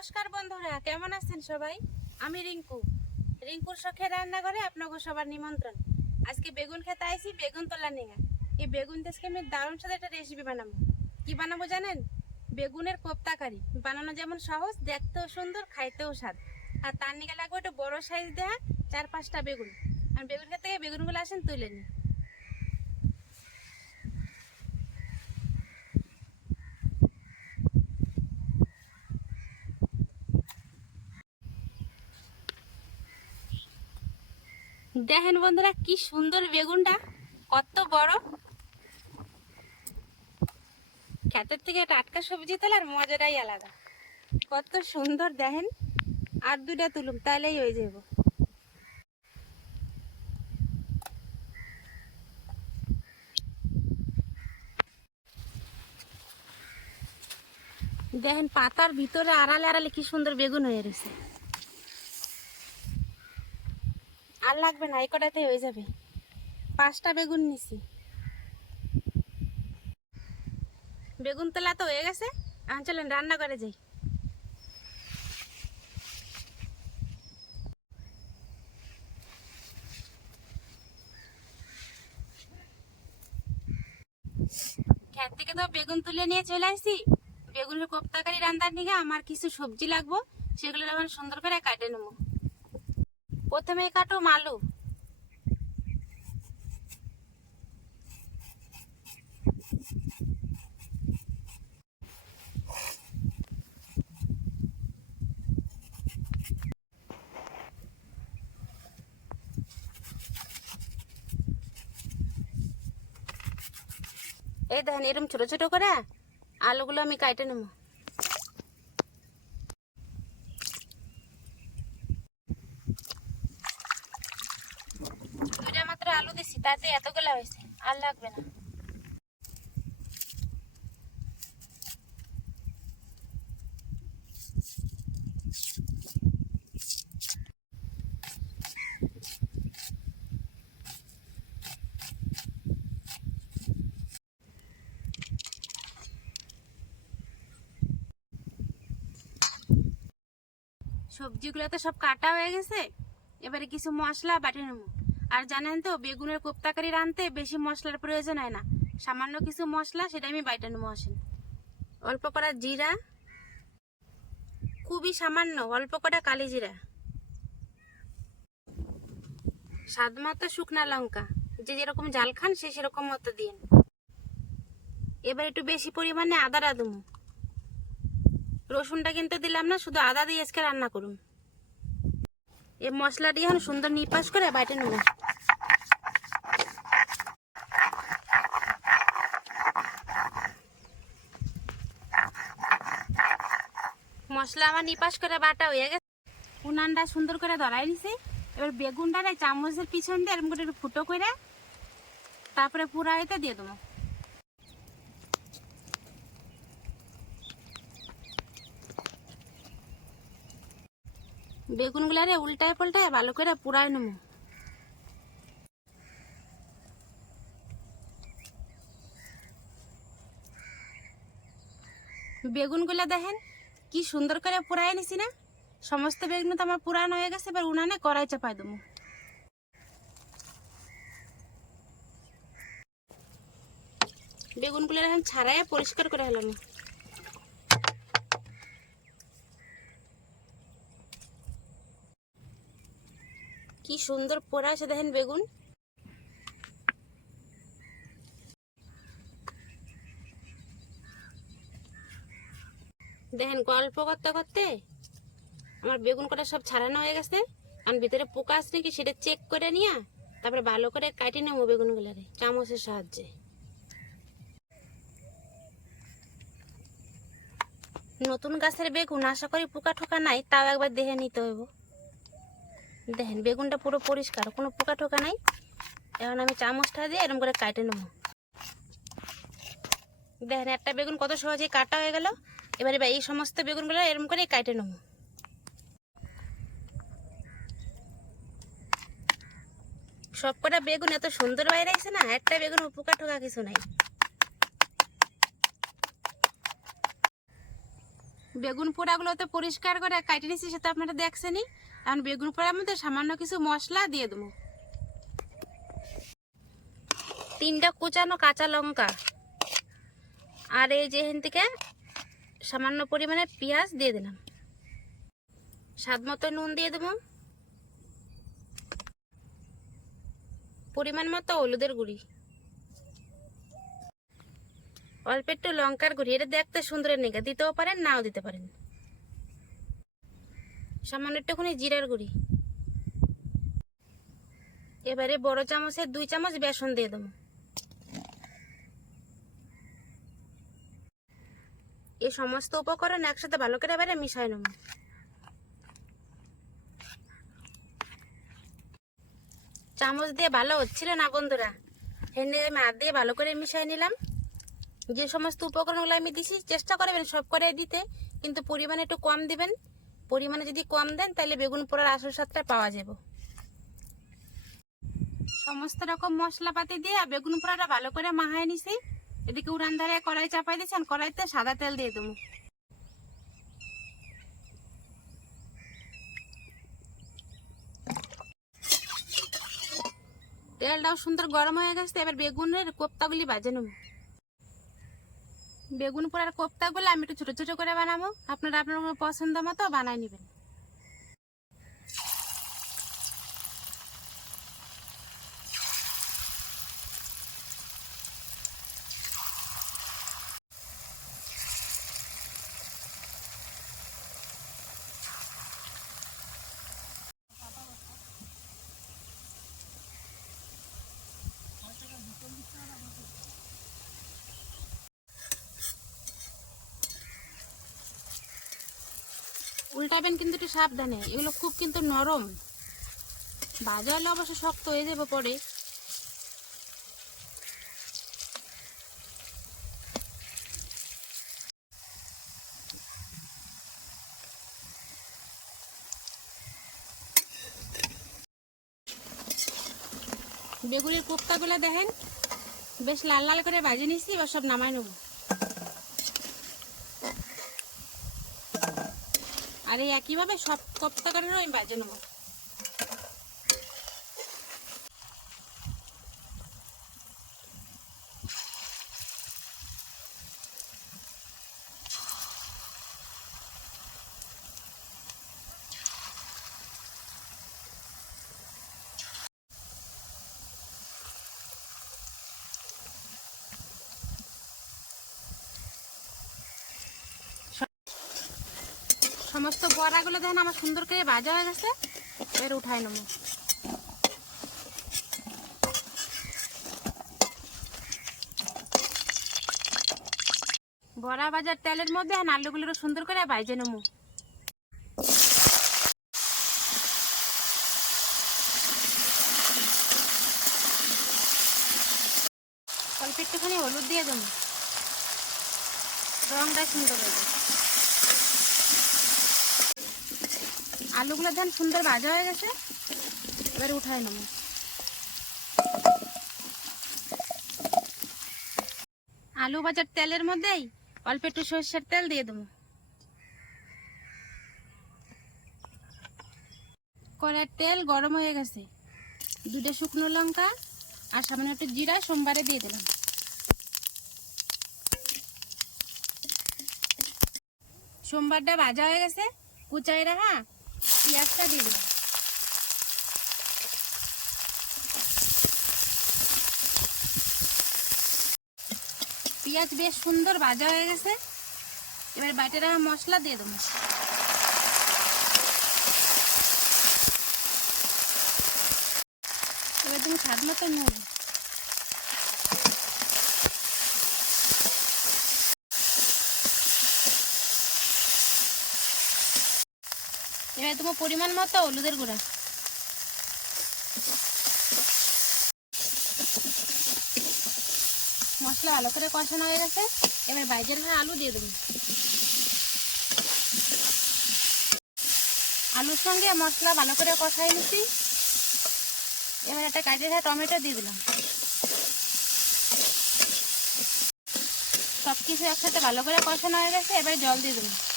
নমস্কার বন্ধুরা, কেমন আছেন সবাই? আমি রিঙ্কু। রিঙ্কুর শখে রান্নাঘরে আপনাকে সবার নিমন্ত্রণ। আজকে বেগুন খেতে আইছি, বেগুন তোলা নিয়ে। এই বেগুন দেশকে আমি দারুণ সাথে একটা রেসিপি বানাবো। কি বানাবো জানেন? বেগুনের কোপ্তা কারি। বানানো যেমন সহজ, দেখতেও সুন্দর, খাইতেও স্বাদ। আর তার নিকে লাগবে একটু বড় সাইজ দেওয়া চার পাঁচটা বেগুন। আর বেগুন খেতে বেগুনগুলো আসেন তুলে নিই। দেখেন বন্ধুরা, কি সুন্দর বেগুনটা, কত বড়। ক্ষেতের থেকে টাটকা সবজি তোলার মজাটাই আলাদা। কত সুন্দর, দেখেন। আর দুটা তুলুম তাহলেই হয়ে যাব দেখেন, পাতার ভিতরে আড়ালে আড়ালে কি সুন্দর বেগুন হয়ে রয়েছে। আর লাগবে না, এই কটাতে হয়ে যাবে। পাঁচটা বেগুন নিছি। বেগুন তোলা তো হয়ে গেছে এখন চলেন রান্না করে যাই। খেত থেকে তো বেগুন তুলে নিয়ে চলে আসছি। বেগুনের কোপ্তাকারি রান্নার নিগে আমার কিছু সবজি লাগবো, সেগুলো এখন সুন্দর করে কাটে নেব। প্রথমে কাটো আলু এই দেখেন এরকম ছোট ছোট করে আলুগুলো আমি কাটে নেব। মাত্র আলু দিছি, তাতে এতগুলা হয়েছে, আর লাগবে না। সবজিগুলো তো সব কাটা হয়ে গেছে, এবারে কিছু মশলা বাটি নেব আর জানেন তো, বেগুনের কোপ্তাকারি রাঁধতে বেশি মশলার প্রয়োজন হয় না। সামান্য কিছু মশলা, সেটা আমি বাইটা নেব আসেন অল্প করা জিরা, খুবই সামান্য অল্প কটা কালি জিরা। স্বাদ মতো শুকনা লঙ্কা, যে যেরকম জাল খান, সে সেরকম মতো দিন। এবার একটু বেশি পরিমাণে আদা রাঁধুম। রসুনটা কিন্তু দিলাম না, শুধু আদা দিয়ে আজকে রান্না করুন এই মশলাটি এখন সুন্দর নিপাস করে বাইটে নেব মশলা আমার নিপাস করে বাটা হয়ে গেছে। উনানটা সুন্দর করে ধরাই নিছি। এবার বেগুনটা চামচের পিছন দিয়ে এরকম করে একটু ফুটো করে তারপরে পুরাইতে দিয়ে দেবো। বেগুনগুলারে উল্টায় পাল্টায় ভালো করে পুরাই নেব। বেগুনগুলা দেখেন, কি সুন্দর করে পুরাই নিছি না? সমস্ত বেগুন তো আমার পুরানো হয়ে গেছে, এবার উনানে কড়াই চাপাই দেবো। বেগুনগুলো এখন ছাড়াই পরিষ্কার করে হলাম। কি সুন্দর পোড়া আছে দেখেন বেগুন। দেখেন গল্প করতে করতে আমার বেগুন কটা সব ছাড়ানো হয়ে গেছে। আর ভিতরে পোকা আছে নাকি সেটা চেক করে নিয়ে তারপরে ভালো করে কাটি নেব বেগুনগুলারে, চামচের সাহায্যে। নতুন গাছের বেগুন, আশা করি পোকা ঠোকা নাই, তাও একবার দেখে নিতে হইব। দেখেন, বেগুনটা পুরো পরিষ্কার, কোনো পোকা টোকা নাই। এখন আমি চামচটা দিয়ে এরকম করে কাটে নেব। দেখেন, একটা বেগুন কত সহজে কাটা হয়ে গেল। এবারে এই সমস্ত বেগুনগুলো এরকম করে কাটে নেব। সব কটা বেগুন এত সুন্দর বাইরে আছে না, একটা বেগুন পোকা ঠোকা কিছু নাই। বেগুন পোড়াগুলো তো পরিষ্কার করে কাটে নিচ্ছি সেটা আপনারা দেখছেনই। এখন বেগুন পোড়ার মধ্যে সামান্য কিছু মশলা দিয়ে দেবো। তিনটা কুচানো কাঁচা লঙ্কা আর এই যে থেকে সামান্য পরিমাণে পেঁয়াজ দিয়ে দিলাম। স্বাদ মতো নুন দিয়ে দেবো। পরিমাণ মতো হলুদের গুঁড়ি। অল্প একটু লঙ্কার গুঁড়ি, এটা দেখতে সুন্দরের নেগা দিতেও পারেন, নাও দিতে পারেন। সামান্য একটুখানি জিরার গুঁড়ি। এবারে বড় চামচের দুই চামচ বেসন দিয়ে দেবো। এই সমস্ত উপকরণ একসাথে ভালো করে এবারে মিশাই নেব। চামচ দিয়ে ভালো হচ্ছিল না বন্ধুরা? হেনে আমি হাত দিয়ে ভালো করে মিশাই নিলাম। যে সমস্ত উপকরণগুলো আমি দিছি, চেষ্টা করবেন সব করে দিতে, কিন্তু পরিমাণ একটু কম দিবেন। পরিমাণে যদি কম দেন, তাহলে বেগুন পোড়ার আসল স্বাদটা পাওয়া যাবে। সমস্ত রকম মশলাপাতি দিয়ে বেগুন পোড়াটা ভালো করে মাহায় নিছি। এদিকে উড়ান ধারে কড়াই চাপাই দিয়েছেন, কড়াইতে সাদা তেল দিয়ে দেবো। তেলটাও সুন্দর গরম হয়ে গেছে, এবার বেগুনের কোপ্তাগুলি বাজে নেব। বেগুন পোড়ার কোপ্তাগুলো আমি একটু ছোটো ছোটো করে বানাবো। আপনারা আপনার পছন্দ মতো বানায় নেবেন। উল্টাবেন কিন্তু একটু সাবধানে। এগুলো খুব কিন্তু নরম। ভাজা হলে অবশ্য শক্ত হয়ে যাবে পরে। বেগুনের কোপ্তাগুলো দেখেন, বেশ লাল লাল করে ভাজে নিছি এবার সব নামাই নেব। আর এই একইভাবে সব কপ্তা আমি বাজে নেব। সমস্ত বড়াগুলো দেখেন, আমার সুন্দর করে ভাজা হয়ে গেছে। এর উঠাই নেব। বড়া ভাজার তেলের মধ্যে আলুগুলো সুন্দর করে ভাজে নেব। একটুখানি হলুদ দিয়ে দেবো। রংটা সুন্দর হবে আলুগুলো ধান সুন্দর ভাজা হয়ে গেছে। এবার উঠায় নেব। আলু ভাজার তেলের মধ্যেই অল্প একটু সর্ষের তেল দিয়ে দেবো। কড়াইয়ের তেল গরম হয়ে গেছে। দুটো শুকনো লঙ্কা আর সামান্য একটু জিরা সোমবারে দিয়ে দিলাম। সোমবারটা ভাজা হয়ে গেছে। কুচাই রাখা পেঁয়াজটা দিয়ে দিলাম। পেঁয়াজ বেশ সুন্দর ভাজা হয়ে গেছে। এবার বাটে রাখা মশলা দিয়ে দেবো। এবার তুমি স্বাদ মতো নুন। এবার তোমার পরিমাণ মতো হলুদের গুঁড়া। মশলা ভালো করে কষানো হয়ে গেছে, এবার বাইকের হয়ে আলু দিয়ে দেবো। আলুর সঙ্গে মশলা ভালো করে কষাই নিচ্ছি। এবার একটা কাজে হয়ে টমেটো দিয়ে দিলাম। সব কিছু একসাথে ভালো করে কষানো হয়ে গেছে, এবার জল দিয়ে দেবো।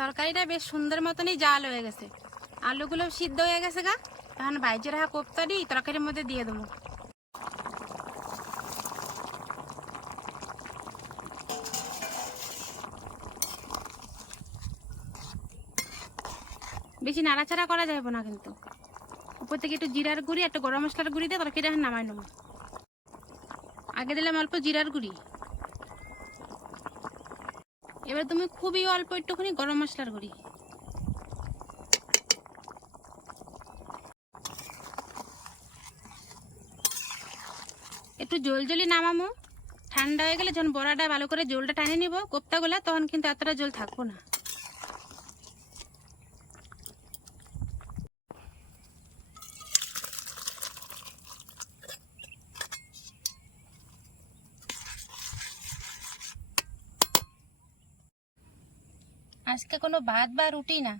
তরকারিটা বেশ সুন্দর মতনই জাল হয়ে গেছে। আলুগুলো সিদ্ধ হয়ে গেছে গা। এখন বাইজের হা কোপ্তা দিই তরকারির মধ্যে দিয়ে দেবো। বেশি নাড়াচাড়া করা যাবে না কিন্তু। উপর থেকে একটু জিরার গুঁড়ি, একটু গরম মশলার গুঁড়ি দিয়ে তরকারিটা এখন নামাই নেব। আগে দিলাম অল্প জিরার গুঁড়ি। এবার তুমি খুবই অল্প একটুখানি গরম মশলার গুঁড়ি। একটু জল জলি নামামো। ঠান্ডা হয়ে গেলে যখন বড়াটা ভালো করে জলটা টানে নিব, কোপ্তাগুলা, তখন কিন্তু এতটা জল থাকব না। আজকে কোনো ভাত বা রুটি না।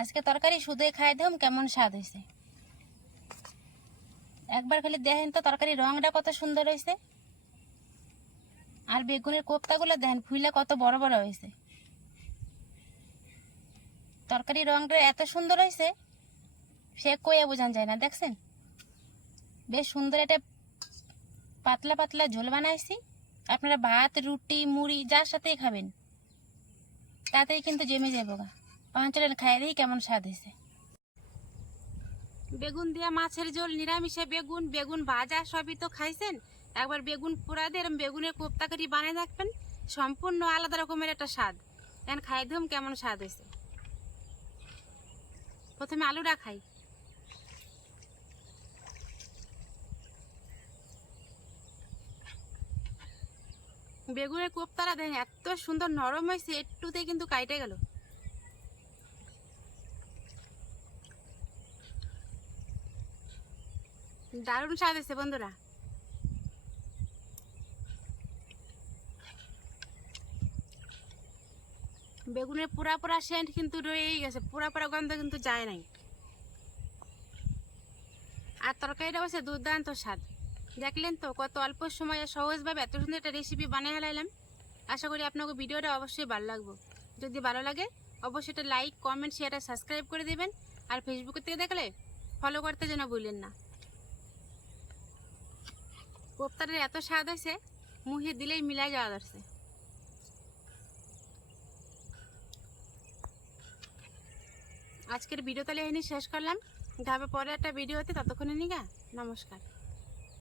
আজকে তরকারি শুধুই খাই দিলাম কেমন স্বাদ হয়েছে একবার খালি দেখেন তো তরকারির রংটা কত সুন্দর হয়েছে আর বেগুনের কোপ্তাগুলো দেখেন, ফুইলা কত বড় বড় হয়েছে তরকারির রংটা এত সুন্দর হয়েছে সে কইয়া বোঝান যায় না, দেখছেন? বেশ সুন্দর একটা পাতলা পাতলা ঝোল বানাইছি। আপনারা ভাত, রুটি, মুড়ি, যার সাথেই খাবেন। তাতেই কিন্তু জমে যাব গা। অঞ্চলের খাই দিই, কেমন স্বাদ হয়েছে। বেগুন দিয়ে মাছের ঝোল, নিরামিষে বেগুন বেগুন ভাজা, সবই তো খাইছেন। একবার বেগুন পোড়া দিয়ে বেগুনের কোপ্তা করি বানিয়ে রাখবেন। সম্পূর্ণ আলাদা রকমের একটা স্বাদ। এখন খাই দিম কেমন স্বাদ হয়েছে। প্রথমে আলুটা খাই। বেগুনের কোপ্তারা দেখেন, এত সুন্দর নরম হয়েছে, একটুতেই কিন্তু কাইটে গেল। দারুণ স্বাদ হয়েছে বন্ধুরা। বেগুনের পুরা পুরা সেন্ট কিন্তু রয়েই গেছে, পুরা পুরা গন্ধ কিন্তু যায় নাই। আর তরকারিটা হচ্ছে দুর্দান্ত স্বাদ। দেখলেন তো কত অল্প সময়ে সহজভাবে এত সুন্দর একটা রেসিপি বানিয়ে ফেলাইলাম। আশা করি আপনাকে ভিডিওটা অবশ্যই ভালো লাগবো। যদি ভালো লাগে, অবশ্যই এটা লাইক কমেন্ট শেয়ার আর সাবস্ক্রাইব করে দেবেন। আর ফেসবুক থেকে দেখলে ফলো করতে যেন ভুলেন না। কোপ্তাটার এত স্বাদ হয়েছে, মুখে দিলেই মিলাই যাওয়া ধরছে। আজকের ভিডিও তাহলে এখানে শেষ করলাম। হবে পরে একটা ভিডিওতে ততক্ষণে নিগা, নমস্কার।